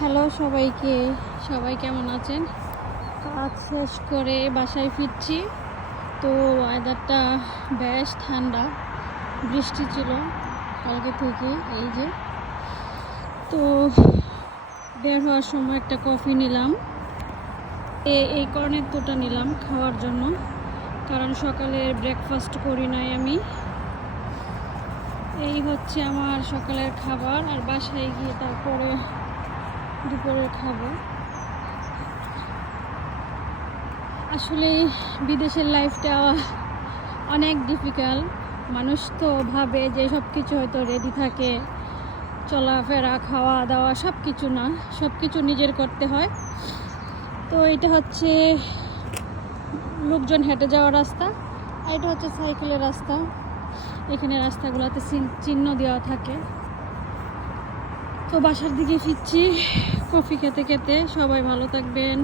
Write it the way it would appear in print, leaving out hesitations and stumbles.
Hello সবাইকে, সবাই কেমন আছেন? কাজ শেষ করে বাসায় ফিরছি। তো ওয়েদারটা বেশ ঠান্ডা, বৃষ্টি ছিল কালকে থেকে। এই যে তো বের হওয়ার সময় একটা কফি নিলাম। এই কর্নেটোটা নিলাম খাওয়ার জন্য, কারণ সকালের ব্রেকফাস্ট করি নাই আমি। এই হচ্ছে আমার সকালের খাবার, আর বাসায় গিয়ে তারপরে দুপুরে খাবো। আসলে বিদেশের লাইফটা অনেক ডিফিকাল্ট। মানুষ তো ভাবে যে সব কিছু হয়তো রেডি থাকে, চলাফেরা খাওয়া দাওয়া সব কিছু না, সব কিছু নিজের করতে হয়। তো এটা হচ্ছে লোকজন হেঁটে যাওয়ার রাস্তা, আর এটা হচ্ছে সাইকেলের রাস্তা। এখানে রাস্তাগুলোতে চিহ্ন দেওয়া থাকে। তো বাসার দিকে ফিরছি কফি খেতে খেতে। সবাই ভালো থাকবেন।